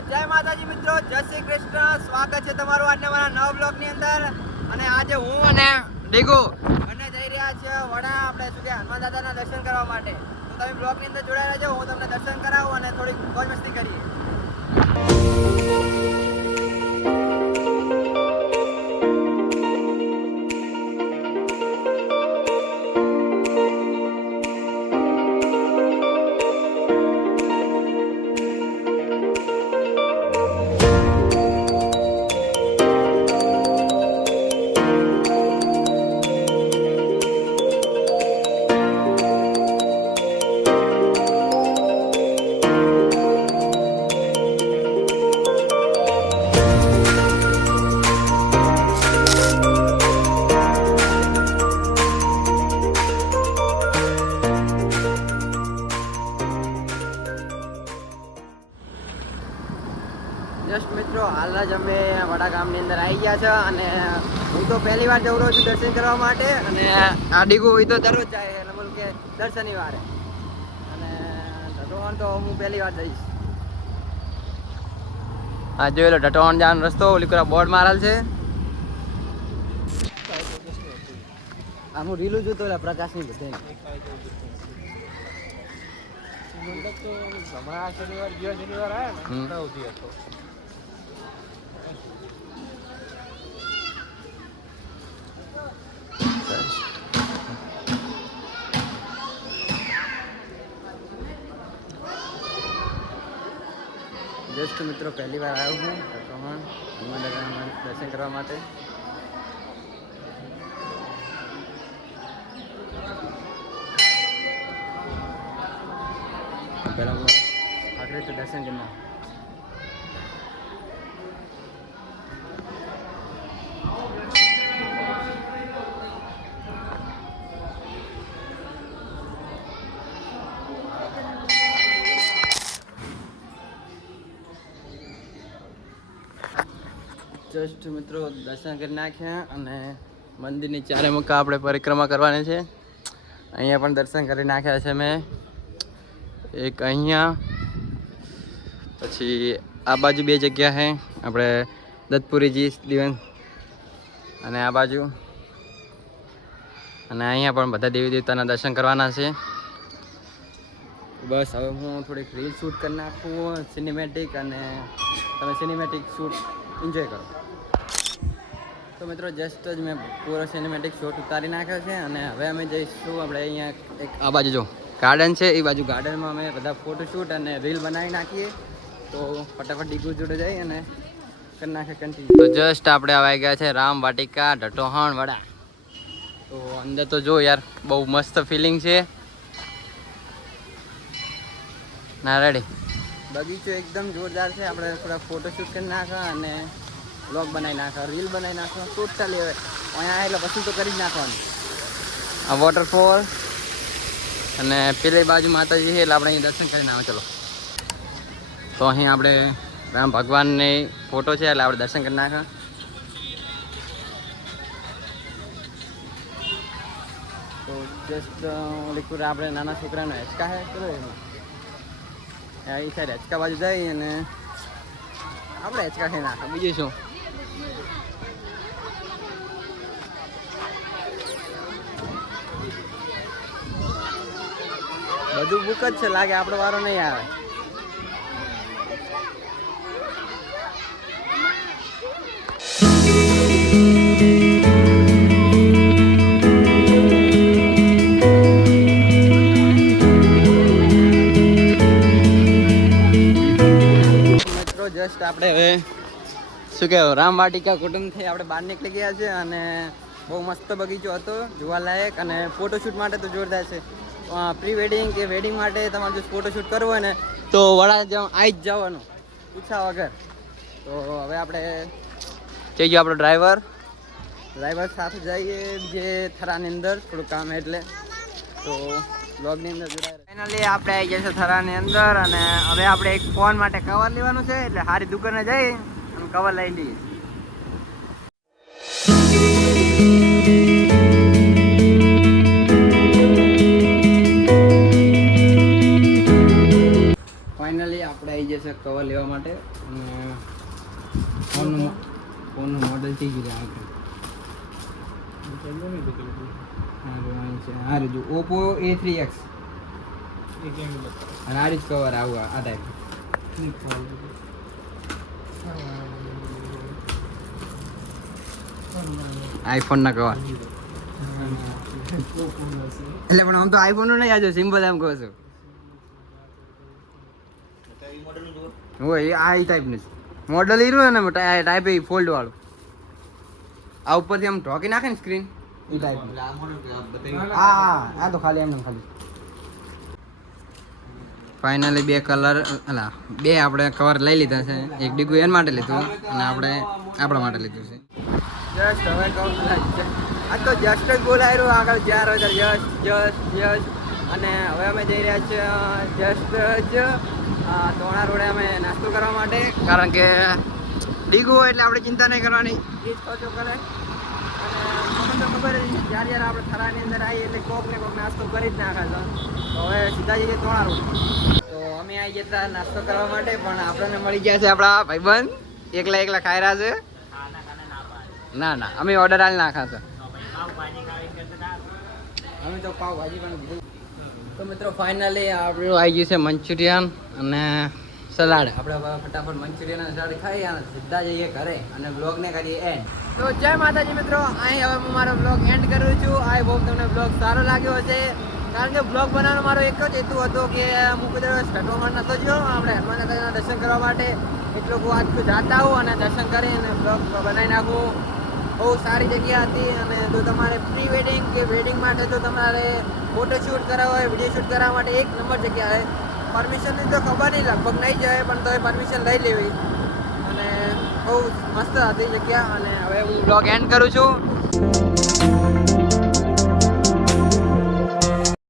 જય માતાજી મિત્રો, જય શ્રી કૃષ્ણ. સ્વાગત છે તમારું આજના મારા નવા બ્લોગની અંદર. અને આજે હું અને ડીગુ બંને જઈ રહ્યા છે વડા. આપણે શું કે હનુમાન દાદાના દર્શન કરવા માટે. તો તમે બ્લોગની અંદર જોડાયેલા છો હું તમને દર્શન કરાવું અને હાલ જ અમે વડા ગામની અંદર આવી ગયા છે અને હું તો પહેલી વાર જવું રહ્યો છું દર્શન કરવા માટે અને આ ડીગુ હોય તો દરરોજ જાય એટલે બોલું કે દર શનિવારે. અને ટટોણ તો હું પહેલી વાર જઈશ. આ જોઈ લો ટટોણ જવાનો રસ્તો कुरा બોર્ડ મારેલ છે. આ હું રીલું જોતો એટલે પ્રકાશની બધે શનિવાર ગયો શનિવાર આવ્યા ને હતો જસ્ટ મિત્રો, પહેલી વાર આવ્યો હું ટટોણ હનુમાન દાદાના દર્શન કરવા માટે. પહેલાં આગળ તો દર્શન કરી જસ્ટ મિત્રો, દર્શન કરી નાખ્યા અને મંદિરની ચારે મુક્કા આપણે પરિક્રમા કરવાની છે. અહીંયા પણ દર્શન કરી નાખ્યા છે મેં એક અહીંયા, પછી આ બાજુ બે જગ્યા છે. આપણે દત્તપુરીજી દિવન અને આ બાજુ. અને અહીંયા પણ બધા દેવી દેવતાના દર્શન કરવાના છે. બસ હવે હું થોડીક રીલ શૂટ કરી નાખું સિનેમેટિક અને તમે સિનેમેટિક શૂટ એન્જોય કરો. તો મિત્રો જસ્ટ જ મેં પૂરો સિનેમેટિક શોટ ઉતારી નાખ્યો છે અને હવે અમે જઈશું આપણે અહીંયા એક આ બાજુ જો ગાર્ડન છે, એ બાજુ ગાર્ડનમાં અમે બધા ફોટોશૂટ અને રીલ બનાવી નાખીએ. તો ફટાફટ ડીગુ જોડે જઈ અને કરી નાખે કન્ટિન્યુ તો જસ્ટ આપણે આવી ગયા છે રામ વાટિકા ઢટોહણ વડા. તો અંદર તો જો યાર, બહુ મસ્ત ફિલિંગ છે. ના રેડી બગીચો એકદમ જોરદાર છે. આપણે થોડા ફોટોશૂટ કરી નાખા અને બ્લોગ બનાવી નાખો રીલ બનાવી નાખવા ટોટલી હવે. અહીંયા એટલે પછી તો કરી જ નાખવાનું. આ વોટરફોલ અને પેલી બાજુ માતાજી છે, એટલે આપણે અહીં દર્શન કરીને આવે, ચલો. તો અહીં આપણે રામ ભગવાનની ફોટો છે, એટલે આપણે દર્શન કરી નાખ્યા તો જસ્ટ લીકુર આપણે નાના છોકરાનો હેચકા ચલો એમાં એ સાઈડ હેચકા બાજુ જઈ અને આપણે હેચકા ખાઈ નાખો. બીજું શું? બધું બુક જ છે, લાગે આપણો વારો નહીં આવે. જસ્ટ આપણે શું કહેવાય, રામવાટિકા કુટુંબથી આપણે બહાર નીકળી ગયા છે અને બહુ મસ્ત બગીચો હતો, જોવાલાયક અને ફોટોશૂટ માટે તો જોરદાર છે. પ્રી વેડિંગ કે વેડિંગ માટે તમારે જો ફોટોશૂટ કરવો હોય ને, તો વડા આવી જ જવાનું. પૂછા વગર તો હવે આપણે જઈ ગયો આપણો ડ્રાઈવર ડ્રાઈવર સાથે જઈએ જે થરાની અંદર, થોડું કામ એટલે. તો બ્લોગની અંદર જોડાય ફાઇનલી આપણે આવી ગયા છે થરાની અંદર અને હવે આપણે એક ફોન માટે કવર લેવાનું છે, એટલે સારી દુકાને જઈ અને કવર લઈ લઈએ. છે કવર લેવા માટે અને ફોનનું ફોનનું મોડલ થઈ ગયું આગળ આ રીતું ઓપ્પો એ થ્રી એક્સ. અને આ રીત કવર આવું આ ટાઈપ આઈફોનના કવર એટલે પણ આમ તો આઈફોન નહીં આજે સિમ્પલ એમ કહો છું. હોય એ આ ટાઈપનું છે. મોડલ એ રહ્યું ને ટાઈપ એ ફોલ્ડ વાળું. આ ઉપરથી આમ ઢોકી નાખે ને સ્ક્રીન એ ટાઈપ હા હા આ તો ખાલી એમને ખાલી. ફાઇનલી બે કલર અલા બે આપણે કવર લઈ લીધા છે. એક ડીગુ એન માટે લીધું અને આપણે આપણા માટે લીધું છે. જસ્ટ હવે કહું આ તો જસ્ટ જ બોલાય રહ્યું આગળ ચાર હજાર યસ યસ યસ અને હવે અમે જઈ રહ્યા છીએ જસ્ટ જ. તોણા રોડે અમે નાસ્તો કરવા માટે કારણ કે ડીગુ એટલે આપણે ચિંતા નહીં કરવાની. ખર્ચો કરે. અને ખબર જ જ્યારે જ્યારે આપણે થરાની અંદર આવીએ એટલે કોક ને કોક નાસ્તો કરી જ નાખે તો હવે સીધા જઈએ તોણા રોડ. તો અમે આવી હતા નાસ્તો કરવા માટે પણ આપણને મળી ગયા છે આપણા ભાઈબંધ. એકલા એકલા ખાઈ રહ્યા છે. ના ના અમે ઓર્ડર આલી નાખા છે. અમે તો પાવ ભાજી પણ તો મિત્રો ફાઇનલી આપણું આવી ગયું છે મંચુરિયન. અને સલાડ. આપણે ફટાફટ મંચુરિયન અને સલાડ ખાઈ અને સીધા જઈએ ઘરે અને બ્લોગને કરીએ એન્ડ તો જય માતાજી મિત્રો, અહીં હવે હું મારો બ્લોગ એન્ડ કરું છું. આઈ હોપ તમને બ્લોગ સારો લાગ્યો હશે. કારણ કે બ્લોગ બનાવવાનો મારો એક જ હેતુ હતો કે હું દિવસ ઘટવામાં નતો ગયો આપણે હનુમાન દાદાના દર્શન કરવા માટે એટલું હું આજ જાતા હોઉં અને દર્શન કરી અને બ્લોગ બનાવી નાખું. બહુ સારી જગ્યા હતી અને જો તમારે પ્રી વેડિંગ કે વેડિંગ માટે જો તમારે ફોટો શૂટ કરાવવા હોય વીડિયો શૂટ કરાવવા માટે એક નંબર જગ્યા છે. પરમિશનની તો ખબર નહીં, લગભગ નહીં જાય પણ તોય પરમિશન લઈ લેવી. અને બહુ મસ્ત હતી જગ્યા, અને હવે હું બ્લોગ એન્ડ કરું છું.